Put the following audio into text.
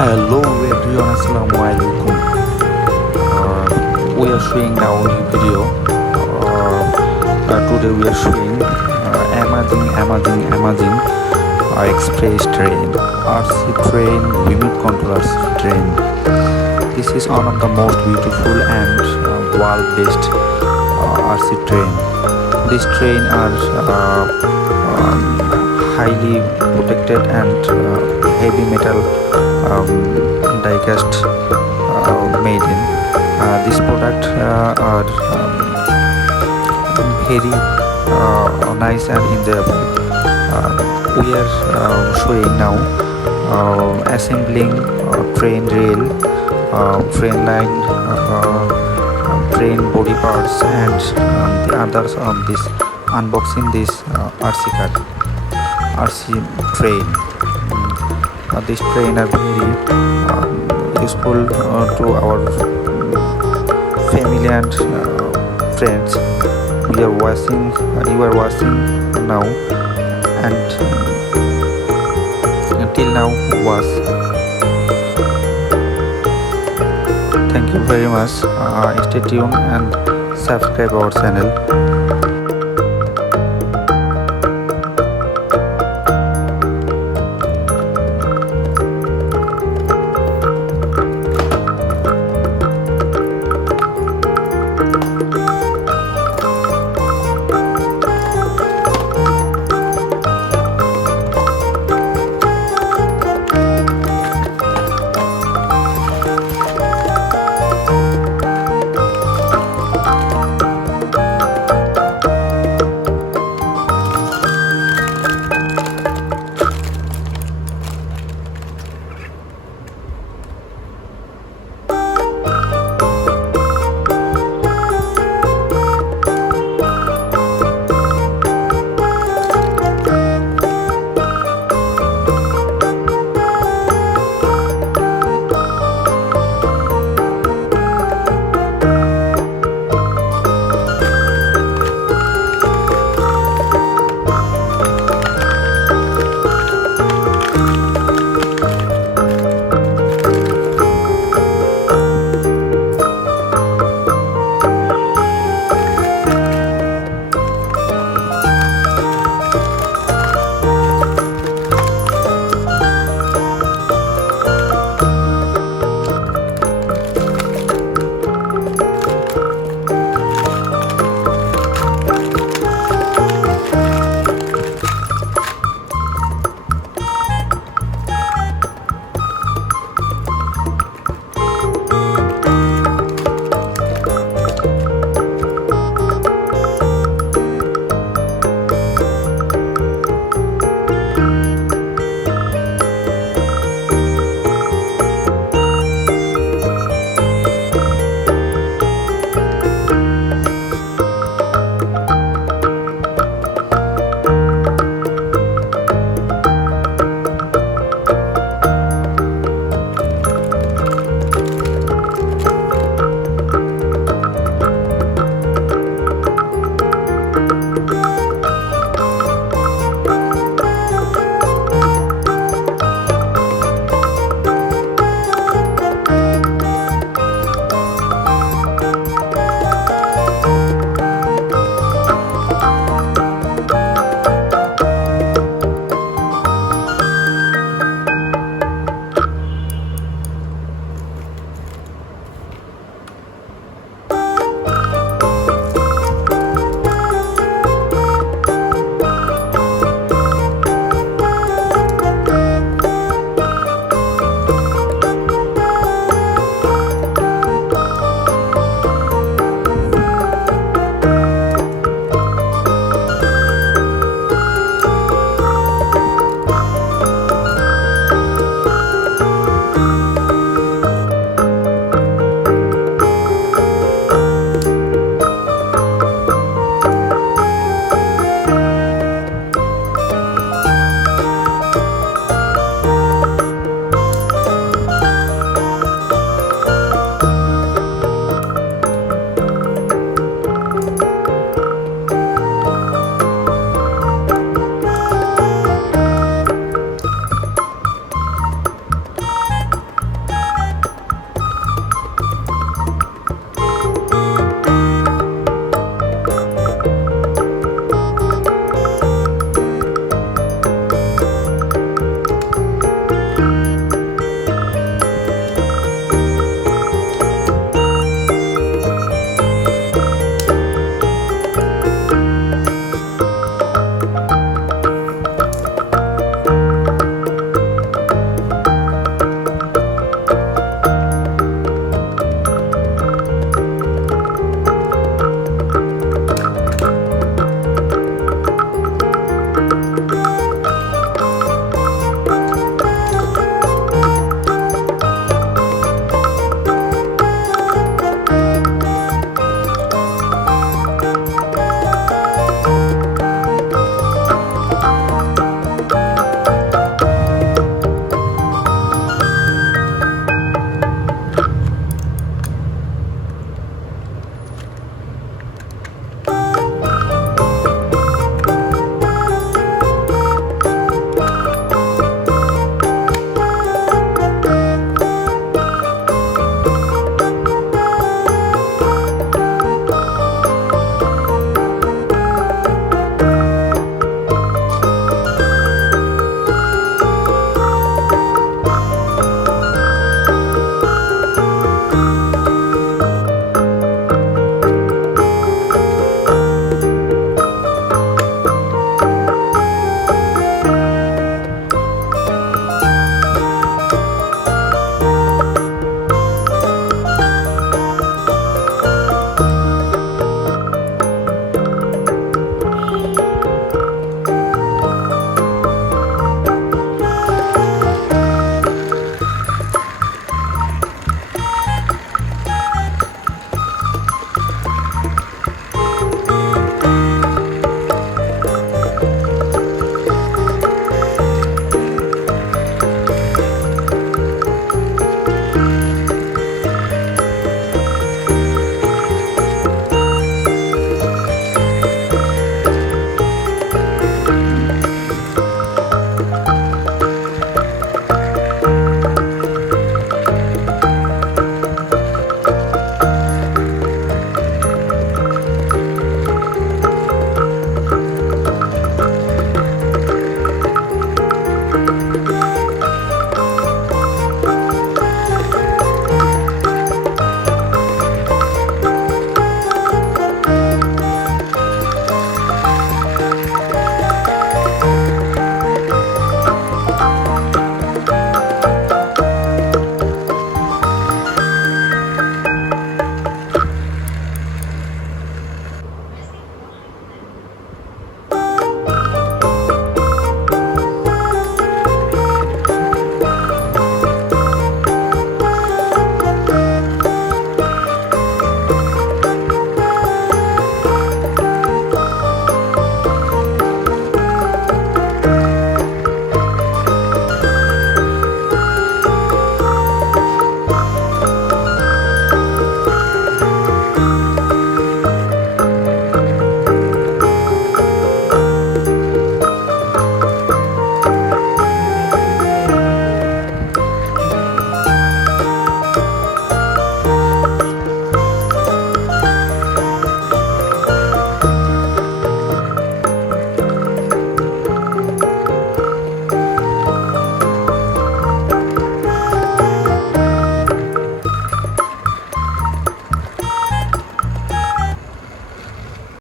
Hello everyone, assalamu alaikum. We are showing now new video. Today we are showing amazing express train, RC train, remote controllers train. This is one of the most beautiful and world-based RC train. This train are highly protected and heavy metal die-cast made in. This product are very nice and in the we are showing now assembling train rail, train line, train body parts and the others on this unboxing this RC card, RC train. This train are very useful to our family and friends. You are watching now and until now was. Thank you very much. Stay tuned and subscribe our channel.